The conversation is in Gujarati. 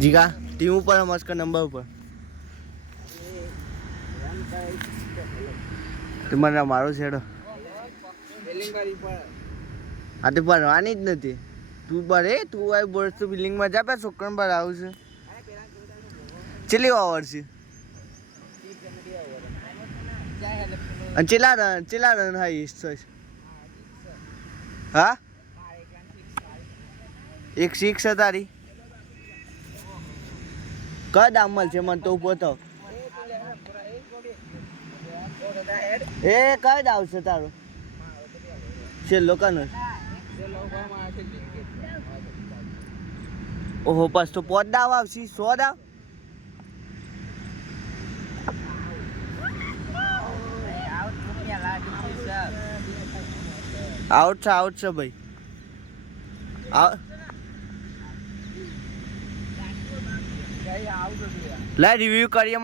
જીગા ટીમ ઉપર મસ્ક નંબર ઉપર તમારે મારો છેડો આ તો ભરવાની જ નથી તું ભરે તું આ બોર્ડ તો બિલ્ડિંગમાં જા પે છોકરાને પર આવશે ચેલી ઓવર છે અને ચેલા રન હાઈએસ્ટ છે હા 1 6 છે તારી કદ અમલ છે મને તો ઉભો થાવ એ કદ આવશે તારો છેલ્લો કનો ઓહો બસ તો 5 દાવ આવશે 100 દાવ આઉટ છે ભાઈ લે રિવ્યુ કરીએ